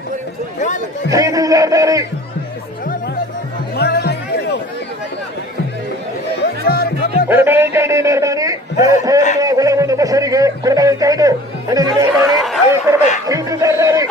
शीदी सरदारी कुर्बानी चाहिए मेहरबानी थोड़ी गुलामों ने मशरी के कुर्बानी चाहिए अने मेहरबानी शीदी सरदारी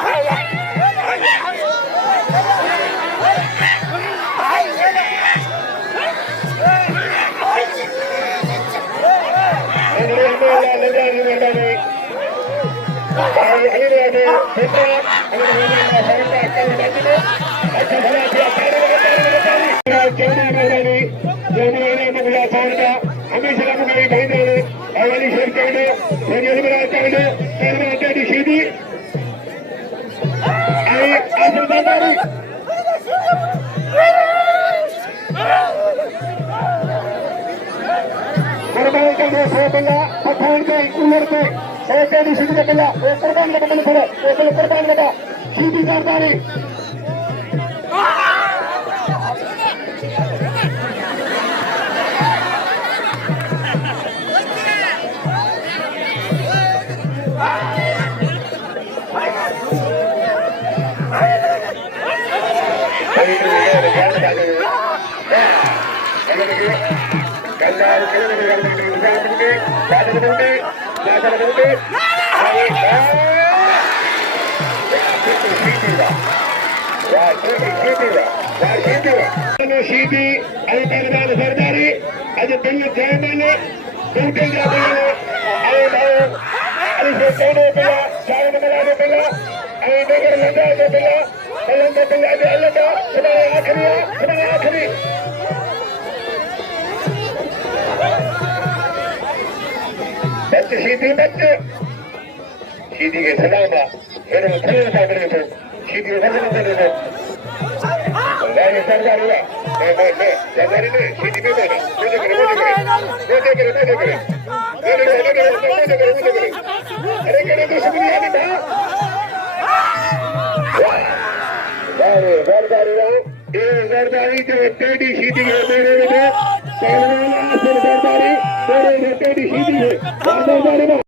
पठान के कूलर पे शीदी के पिला कुर्बान लगा मैंने थोड़ा कुर्बान लगा शीदी सरदारी शीदी सरदारी अज दिल जयमल बूटे पिला चावल मिला पिला नगर लंदा पिला कलंद पिला अलगा आखिरी आखिरी बच्चे शीदी के सलामा फिर सामने तो शीदी सरदार हुआ सरदारी ने शीदी में अरे कहने तो शुक्रिया नहीं था सरदारी जो टेडी शीदी है मेरे सरदारी टेडी शीदी है